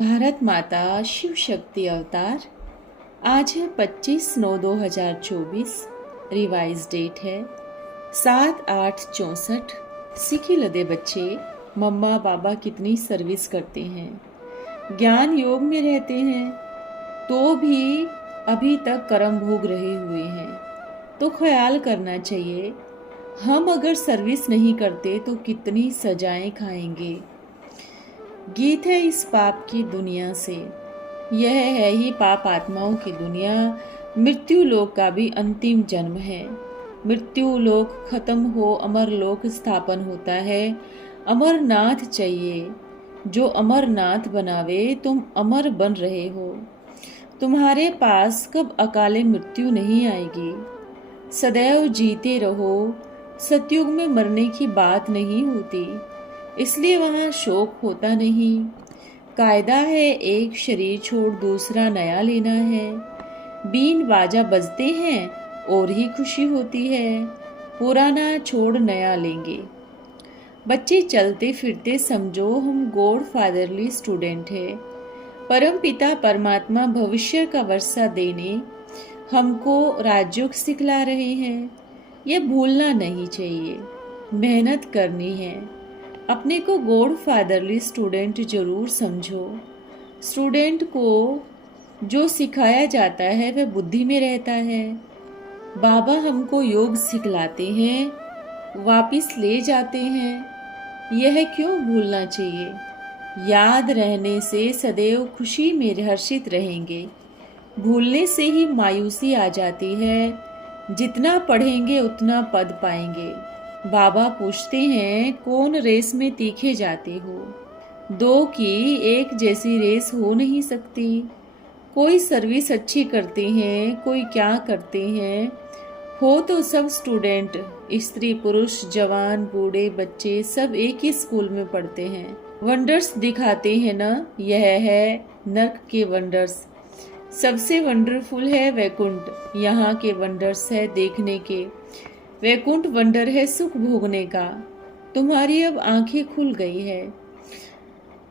भारत माता शिव शक्ति अवतार। आज है 25/9/2024। रिवाइज डेट है 7/8/64। सीखी लदे बच्चे मम्मा पापा कितनी सर्विस करते हैं, ज्ञान योग में रहते हैं, तो भी अभी तक कर्म भोग रहे हुए हैं। तो ख्याल करना चाहिए, हम अगर सर्विस नहीं करते तो कितनी सजाएं खाएंगे। गीत है इस पाप की दुनिया से, यह है ही पाप आत्माओं की दुनिया। मृत्यु लोक का भी अंतिम जन्म है। मृत्यु लोक खत्म हो, अमर लोक स्थापन होता है। अमरनाथ चाहिए, जो अमरनाथ बनावे। तुम अमर बन रहे हो, तुम्हारे पास कब अकाले मृत्यु नहीं आएगी। सदैव जीते रहो। सतयुग में मरने की बात नहीं होती, इसलिए वहाँ शोक होता नहीं। कायदा है एक शरीर छोड़ दूसरा नया लेना है। बीन बाजा बजते हैं और ही खुशी होती है, पुराना छोड़ नया लेंगे। बच्चे चलते फिरते समझो हम गॉड फादरली स्टूडेंट है। परम पिता परमात्मा भविष्य का वर्षा देने हमको राजयोग सिखला रहे हैं। यह भूलना नहीं चाहिए, मेहनत करनी है। अपने को गॉड फादरली स्टूडेंट जरूर समझो। स्टूडेंट को जो सिखाया जाता है वह बुद्धि में रहता है। बाबा हमको योग सिखलाते हैं, वापिस ले जाते हैं। यह क्यों भूलना चाहिए। याद रहने से सदैव खुशी में हर्षित रहेंगे। भूलने से ही मायूसी आ जाती है। जितना पढ़ेंगे उतना पद पाएंगे। बाबा पूछते हैं, कौन रेस में तीखे जाते हो। दो की एक जैसी रेस हो नहीं सकती। कोई सर्विस अच्छी करते हैं, कोई क्या करते हैं। हो तो सब स्टूडेंट, स्त्री पुरुष जवान बूढ़े बच्चे सब एक ही स्कूल में पढ़ते हैं। वंडर्स दिखाते हैं ना, यह है नर्क के वंडर्स। सबसे वंडरफुल है वैकुंठ, यहाँ के वंडर्स है देखने के। वैकुंठ वंडर है सुख भोगने का। तुम्हारी अब आंखें खुल गई है,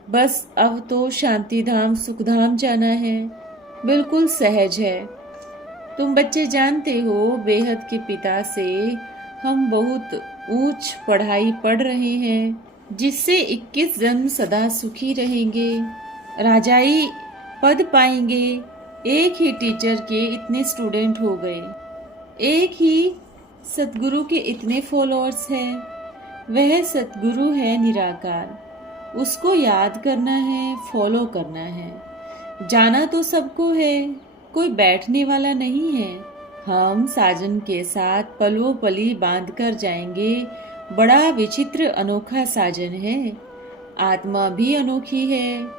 बस अब तो शांति धाम सुख धाम जाना है। बिल्कुल सहज है। तुम बच्चे जानते हो, बेहद के पिता से हम बहुत ऊंच पढ़ाई पढ़ रहे हैं, जिससे 21 जन्म सदा सुखी रहेंगे, राजाई पद पाएंगे। एक ही टीचर के इतने स्टूडेंट हो गए, एक ही सतगुरु के इतने फॉलोअर्स हैं। वह सतगुरु है निराकार, उसको याद करना है, फॉलो करना है। जाना तो सबको है, कोई बैठने वाला नहीं है। हम साजन के साथ पलो पली बांध कर जाएंगे। बड़ा विचित्र अनोखा साजन है। आत्मा भी अनोखी है।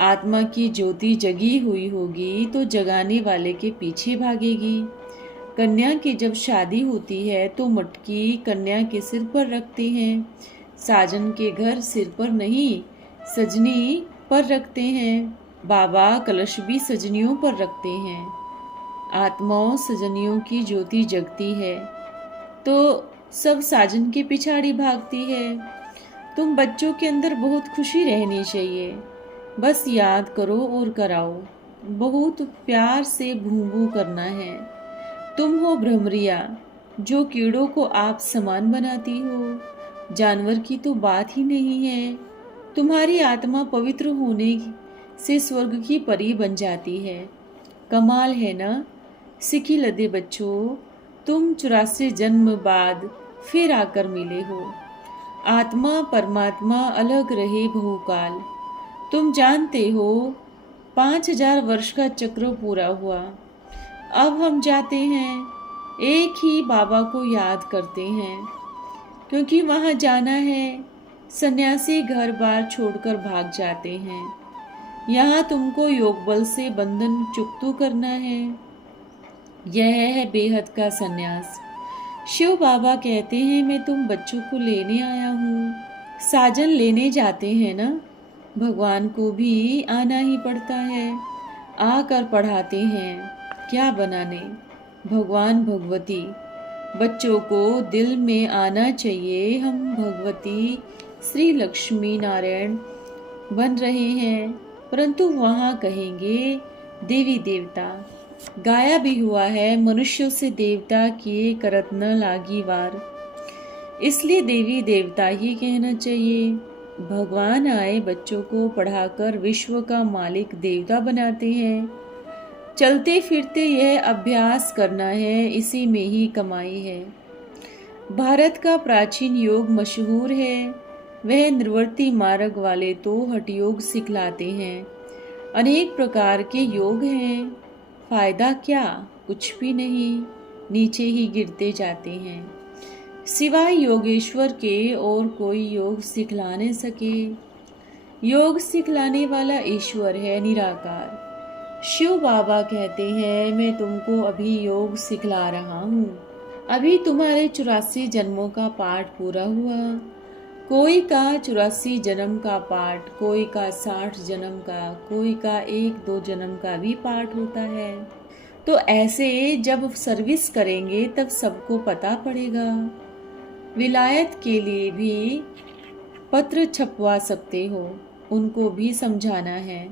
आत्मा की ज्योति जगी हुई होगी तो जगाने वाले के पीछे भागेगी। कन्या की जब शादी होती है तो मटकी कन्या के सिर पर रखते हैं। साजन के घर सिर पर नहीं, सजनी पर रखते हैं। बाबा कलश भी सजनियों पर रखते हैं। आत्माओं सजनियों की ज्योति जगती है तो सब साजन के पिछाड़ी भागती है। तुम बच्चों के अंदर बहुत खुशी रहनी चाहिए, बस याद करो और कराओ। बहुत प्यार से भूंभू करना है। तुम हो भ्रमरिया, जो कीड़ों को आप समान बनाती हो। जानवर की तो बात ही नहीं है। तुम्हारी आत्मा पवित्र होने से स्वर्ग की परी बन जाती है। कमाल है ना। सिखी लदे बच्चों, तुम 84 जन्म बाद फिर आकर मिले हो। आत्मा परमात्मा अलग रहे बहुकाल। तुम जानते हो 5000 वर्ष का चक्र पूरा हुआ। अब हम जाते हैं, एक ही बाबा को याद करते हैं, क्योंकि वहाँ जाना है। सन्यासी घर बार छोड़कर भाग जाते हैं। यहाँ तुमको योग बल से बंधन चुकतू करना है। यह है बेहद का सन्यास। शिव बाबा कहते हैं, मैं तुम बच्चों को लेने आया हूँ। साजन लेने जाते हैं ना, भगवान को भी आना ही पड़ता है। आकर पढ़ाते हैं, क्या बनाने भगवान भगवती। बच्चों को दिल में आना चाहिए हम भगवती श्री लक्ष्मी नारायण बन रहे हैं, परंतु वहाँ कहेंगे देवी देवता। गाया भी हुआ है, मनुष्यों से देवता किए करत न लागी वार, इसलिए देवी देवता ही कहना चाहिए। भगवान आए बच्चों को पढ़ाकर विश्व का मालिक देवता बनाते हैं। चलते फिरते यह अभ्यास करना है, इसी में ही कमाई है। भारत का प्राचीन योग मशहूर है, वह निवृत्ति मार्ग वाले तो हठ योग सिखलाते हैं। अनेक प्रकार के योग हैं, फायदा क्या, कुछ भी नहीं, नीचे ही गिरते जाते हैं। सिवाय योगेश्वर के और कोई योग सिखला नहीं सके। योग सिखलाने वाला ईश्वर है निराकार। शिव बाबा कहते हैं मैं तुमको अभी योग सिखला रहा हूँ। अभी तुम्हारे 84 जन्मों का पाठ पूरा हुआ। कोई का 84 जन्म का पाठ, कोई का 60 जन्म का, कोई का 1-2 जन्म का भी पाठ होता है। तो ऐसे जब सर्विस करेंगे तब सबको पता पड़ेगा। विलायत के लिए भी पत्र छपवा सकते हो, उनको भी समझाना है।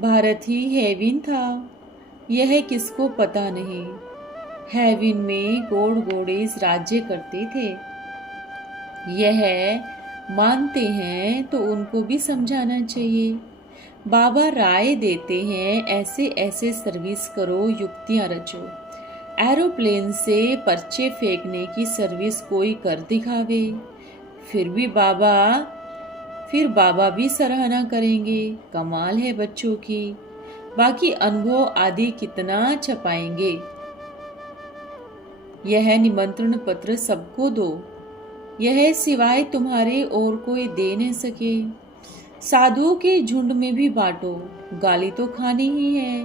भारत ही हेविन था, यह किसको पता नहीं। हेविन में गोड गोडेस राज्य करते थे, यह मानते हैं तो उनको भी समझाना चाहिए। बाबा राय देते हैं ऐसे ऐसे सर्विस करो, युक्तियां रचो। एरोप्लेन से पर्चे फेंकने की सर्विस कोई कर दिखावे, फिर बाबा भी सराहना करेंगे, कमाल है बच्चों की। बाकी अनुभव आदि कितना छपाएंगे। यह निमंत्रण पत्र सबको दो, यह सिवाय तुम्हारे और कोई दे न सके। साधुओं के झुंड में भी बांटो, गाली तो खानी ही है।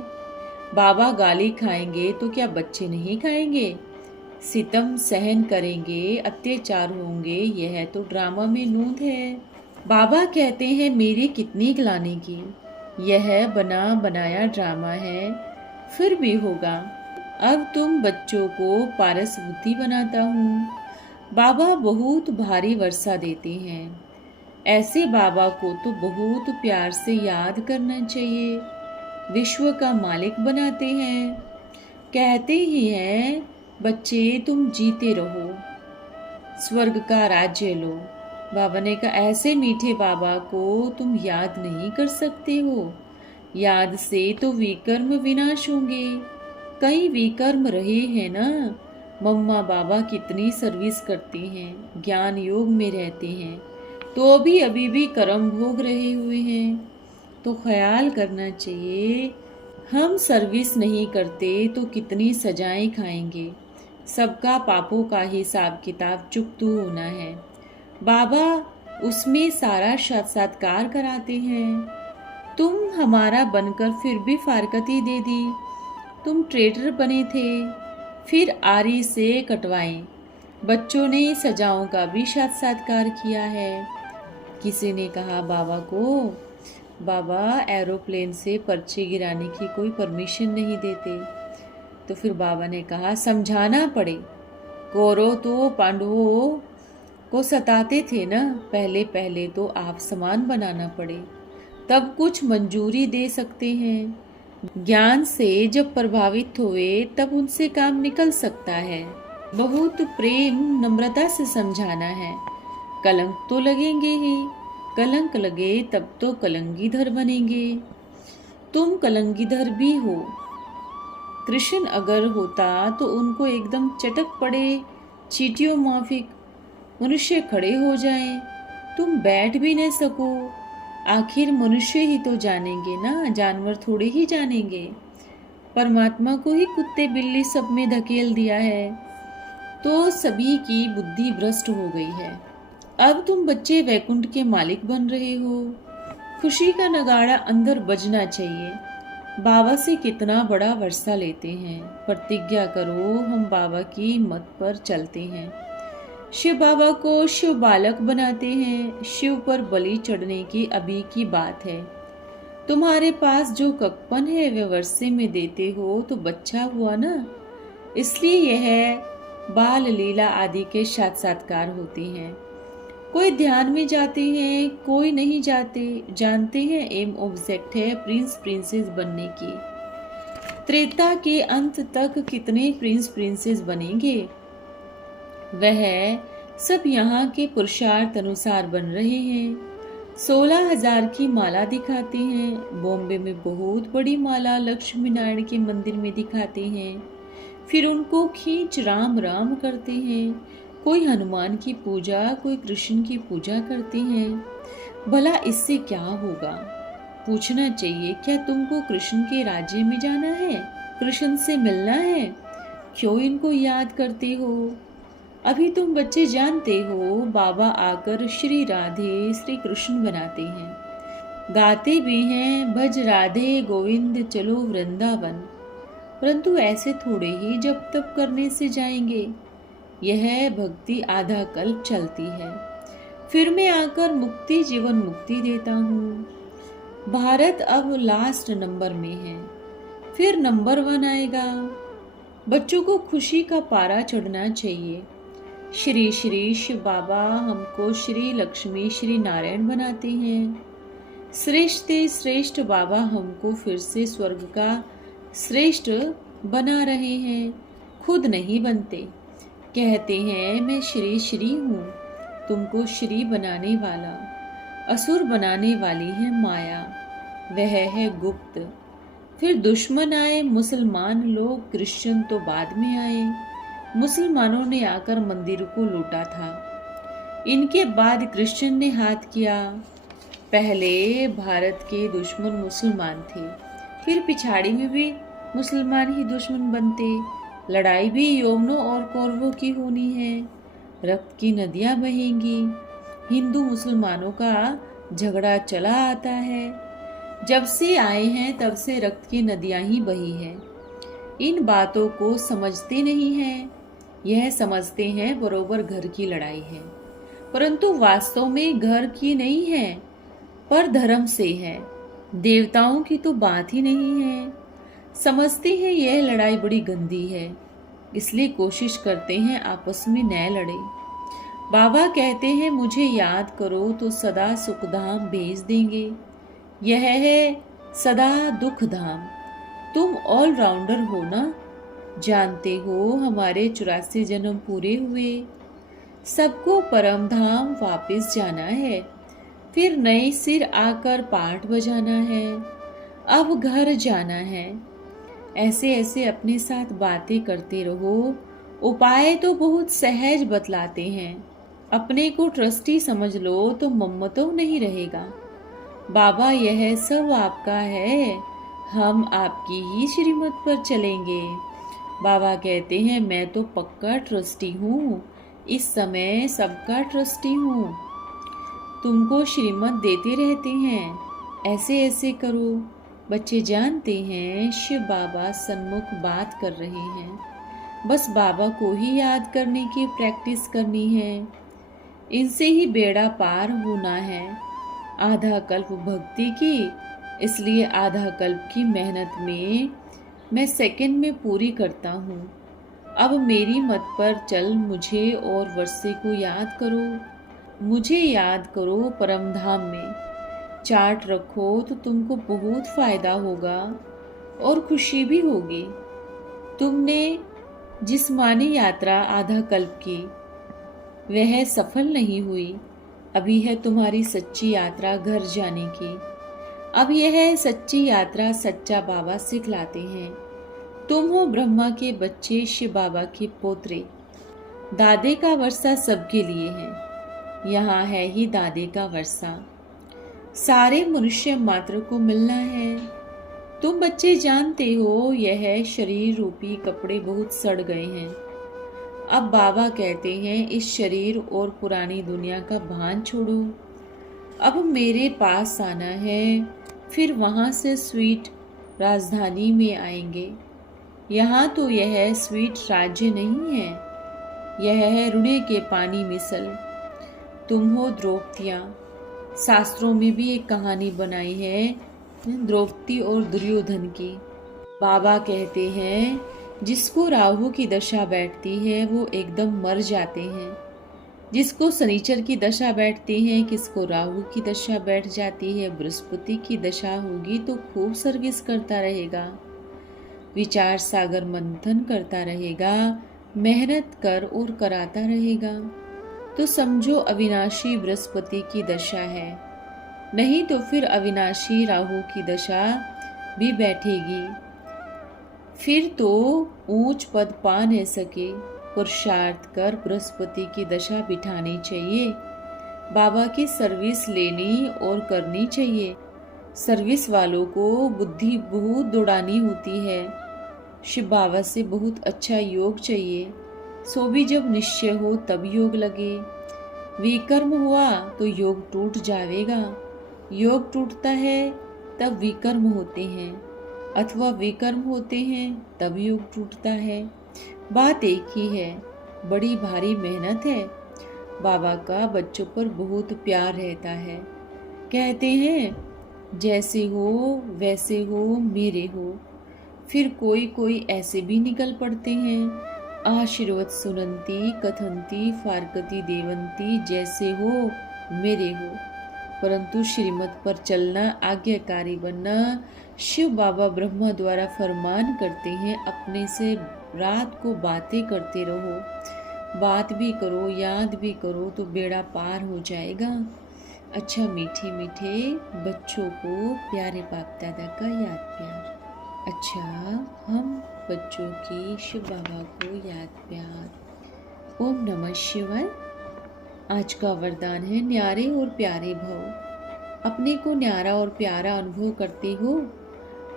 बाबा गाली खाएंगे तो क्या बच्चे नहीं खाएंगे? सितम सहन करेंगे, अत्याचार होंगे, यह तो ड्रामा में नूंद है। बाबा कहते हैं मेरी कितनी ग्लानि की, यह बना बनाया ड्रामा है, फिर भी होगा। अब तुम बच्चों को पारस बुद्धि बनाता हूँ। बाबा बहुत भारी वर्षा देते हैं, ऐसे बाबा को तो बहुत प्यार से याद करना चाहिए। विश्व का मालिक बनाते हैं, कहते ही हैं बच्चे तुम जीते रहो, स्वर्ग का राज्य लो। बाबा ने कहा ऐसे मीठे बाबा को तुम याद नहीं कर सकते हो, याद से तो विकर्म विनाश होंगे। कई विकर्म रहे हैं ना। मम्मा बाबा कितनी सर्विस करते हैं, ज्ञान योग में रहते हैं, तो भी अभी भी कर्म भोग रहे हुए हैं। तो ख्याल करना चाहिए, हम सर्विस नहीं करते तो कितनी सजाएं खाएंगे। सबका पापों का हिसाब किताब चुकता होना है। बाबा उसमें सारा साक्षात्कार कराते हैं। तुम हमारा बनकर फिर भी फारकती दे दी। तुम ट्रेडर बने थे, फिर आरी से कटवाएं। बच्चों ने सजाओं का भी साक्षात्कार किया है। किसी ने कहा बाबा को, बाबा एरोप्लेन से पर्चे गिराने की कोई परमिशन नहीं देते। तो फिर बाबा ने कहा समझाना पड़े, कौरव तो पांडवों को सताते थे ना, पहले पहले तो आप समान बनाना पड़े, तब कुछ मंजूरी दे सकते हैं। ज्ञान से जब प्रभावित हुए तब उनसे काम निकल सकता है। बहुत प्रेम नम्रता से समझाना है। कलंक तो लगेंगे ही, कलंक लगे तब तो कलंगीधर बनेंगे। तुम कलंगीधर भी हो। कृष्ण अगर होता तो उनको एकदम चटक पड़े, चीटियों माफिक मनुष्य खड़े हो जाएं, तुम बैठ भी न सको। आखिर मनुष्य ही तो जानेंगे ना, जानवर थोड़े ही जानेंगे। परमात्मा को ही कुत्ते बिल्ली सब में धकेल दिया है, तो सभी की बुद्धि भ्रष्ट हो गई है। अब तुम बच्चे वैकुंठ के मालिक बन रहे हो। खुशी का नगाड़ा अंदर बजना चाहिए। बाबा से कितना बड़ा वर्षा लेते हैं। प्रतिज्ञा करो हम बाबा की मत पर चलते हैं। शिव बाबा को शिव बालक बनाते हैं। शिव पर बलि चढ़ने की अभी की बात है। तुम्हारे पास जो ककपन है वह वर्षे में देते हो तो बच्चा हुआ ना, इसलिए यह बाल लीला आदि के साक्षात्कार होते हैं। कोई ध्यान में जाते हैं, कोई नहीं जाते। जानते हैं एम ऑब्जेक्ट है प्रिंस प्रिंसेस बनने की। त्रेता के अंत तक कितने प्रिंस प्रिंसेस बनेंगे, वह सब यहाँ के पुरुषार्थ अनुसार बन रहे हैं। 16,000 की माला दिखाते हैं। बॉम्बे में बहुत बड़ी माला लक्ष्मी नारायण के मंदिर में दिखाते हैं, फिर उनको खींच राम राम करते हैं। कोई हनुमान की पूजा, कोई कृष्ण की पूजा करते हैं। भला इससे क्या होगा? पूछना चाहिए, क्या तुमको कृष्ण के राज्य में जाना है, कृष्ण से मिलना है? क्यों इनको याद करते हो? अभी तुम बच्चे जानते हो, बाबा आकर श्री राधे श्री कृष्ण बनाते हैं, गाते भी हैं भज राधे गोविंद चलो वृंदावन। परंतु ऐसे थोड़े ही जब तप करने से जाएंगे। यह भक्ति आधा कल्प चलती है, फिर मैं आकर मुक्ति जीवन मुक्ति देता हूँ। भारत अब लास्ट नंबर में है, फिर नंबर 1 आएगा। बच्चों को खुशी का पारा चढ़ना चाहिए। श्री श्री शिव बाबा हमको श्री लक्ष्मी श्री नारायण बनाते हैं। श्रेष्ठ श्रेष्ठ बाबा हमको फिर से स्वर्ग का श्रेष्ठ बना रहे हैं, खुद नहीं बनते। कहते हैं मैं श्री श्री हूँ, तुमको श्री बनाने वाला, असुर बनाने वाली है माया, वह है गुप्त। फिर दुश्मन आए, मुसलमान लोग, क्रिश्चियन तो बाद में आए। मुसलमानों ने आकर मंदिर को लूटा था, इनके बाद क्रिश्चियन ने हाथ किया। पहले भारत के दुश्मन मुसलमान थे, फिर पिछाड़ी में भी मुसलमान ही दुश्मन बनते। लड़ाई भी यौवनों और कौरवों की होनी है, रक्त की नदियां बहेंगी। हिंदू मुसलमानों का झगड़ा चला आता है, जब से आए हैं तब से रक्त की नदियां ही बही है। इन बातों को समझते नहीं हैं, यह समझते हैं बरोबर घर की लड़ाई है, परंतु वास्तव में घर की नहीं है, पर धर्म से है। देवताओं की तो बात ही नहीं है। समझते हैं यह लड़ाई बड़ी गंदी है, इसलिए कोशिश करते हैं आपस में न लड़े। बाबा कहते हैं मुझे याद करो तो सदा सुखधाम भेज देंगे। यह है सदा दुख धाम। तुम ऑलराउंडर हो ना, जानते हो हमारे 84 जन्म पूरे हुए। सबको परम धाम वापस जाना है, फिर नए सिर आकर पाठ बजाना है, अब घर जाना है। ऐसे ऐसे अपने साथ बातें करते रहो। उपाय तो बहुत सहज बतलाते हैं। अपने को ट्रस्टी समझ लो तो मम्मतों नहीं रहेगा। बाबा यह सब आपका है, हम आपकी ही श्रीमत पर चलेंगे। बाबा कहते हैं मैं तो पक्का ट्रस्टी हूँ, इस समय सबका ट्रस्टी हूँ। तुमको श्रीमत देते रहते हैं, ऐसे ऐसे करो। बच्चे जानते हैं शिव बाबा सन्मुख बात कर रहे हैं, बस बाबा को ही याद करने की प्रैक्टिस करनी है। इनसे ही बेड़ा पार होना है। आधा कल्प भक्ति की, इसलिए आधा कल्प की मेहनत में मैं सेकंड में पूरी करता हूँ। अब मेरी मत पर चल, मुझे और वर्षे को याद करो। मुझे याद करो परमधाम में। चार्ट रखो तो तुमको बहुत फायदा होगा और खुशी भी होगी। तुमने जिस्मानी यात्रा आधा कल्प की, वह सफल नहीं हुई। अभी है तुम्हारी सच्ची यात्रा घर जाने की। अब यह सच्ची यात्रा सच्चा बाबा सिखलाते हैं। तुम हो ब्रह्मा के बच्चे, शिव बाबा के पोत्रे। दादे का वर्षा सबके लिए है, यहाँ है ही दादे का वर्षा। सारे मनुष्य मात्र को मिलना है। तुम बच्चे जानते हो यह शरीर रूपी कपड़े बहुत सड़ गए हैं। अब बाबा कहते हैं इस शरीर और पुरानी दुनिया का भान छोड़ो, अब मेरे पास आना है। फिर वहाँ से स्वीट राजधानी में आएंगे। यहाँ तो यह स्वीट राज्य नहीं है, यह है रुणे के पानी मिसल। तुम हो द्रौपदियाँ। शास्त्रों में भी एक कहानी बनाई है द्रौपदी और दुर्योधन की। बाबा कहते हैं जिसको राहु की दशा बैठती है वो एकदम मर जाते हैं। जिसको शनिचर की दशा बैठती है, किसको राहु की दशा बैठ जाती है, बृहस्पति की दशा होगी तो खूब सर्विस करता रहेगा, विचार सागर मंथन करता रहेगा, मेहनत कर और कराता रहेगा। तो समझो अविनाशी बृहस्पति की दशा है, नहीं तो फिर अविनाशी राहु की दशा भी बैठेगी। फिर तो ऊंच पद पा नहीं सके, पुरुषार्थ कर बृहस्पति की दशा बिठानी चाहिए, बाबा की सर्विस लेनी और करनी चाहिए। सर्विस वालों को बुद्धि बहुत दौड़ानी होती है। शिव बाबा से बहुत अच्छा योग चाहिए, सो भी जब निश्चय हो तब योग लगे। विकर्म हुआ तो योग टूट जाएगा, योग टूटता है तब विकर्म होते हैं, अथवा विकर्म होते हैं तब योग टूटता है। बात एक ही है, बड़ी भारी मेहनत है। बाबा का बच्चों पर बहुत प्यार रहता है। कहते हैं जैसे हो वैसे हो मेरे हो। फिर कोई कोई ऐसे भी निकल पड़ते हैं, आशीर्वाद सुनंती कथंती फारकती देवंती, जैसे हो मेरे हो। परंतु श्रीमत पर चलना, आज्ञाकारी बनना, शिव बाबा ब्रह्मा द्वारा फरमान करते हैं अपने से रात को बातें करते रहो। बात भी करो याद भी करो तो बेड़ा पार हो जाएगा। अच्छा, मीठे मीठे बच्चों को प्यारे बाप दादा का याद प्यार। अच्छा, हम बच्चों की शिव बाबा को याद प्यार। ओम नमः शिवाय। आज का वरदान है न्यारे और प्यारे भव। अपने को न्यारा और प्यारा अनुभव करते हो।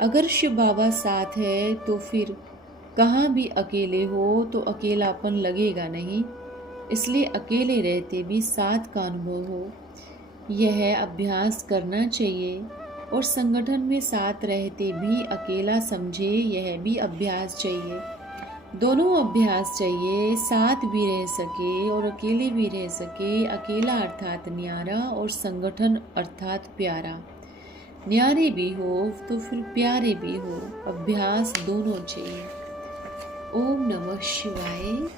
अगर शिव बाबा साथ है तो फिर कहाँ भी अकेले हो तो अकेलापन लगेगा नहीं, इसलिए अकेले रहते भी साथ का अनुभव हो, यह अभ्यास करना चाहिए। और संगठन में साथ रहते भी अकेला समझे, यह भी अभ्यास चाहिए। दोनों अभ्यास चाहिए, साथ भी रह सके और अकेले भी रह सके। अकेला अर्थात न्यारा और संगठन अर्थात प्यारा। न्यारे भी हो तो फिर प्यारे भी हो, अभ्यास दोनों चाहिए। ओम नमः शिवाय।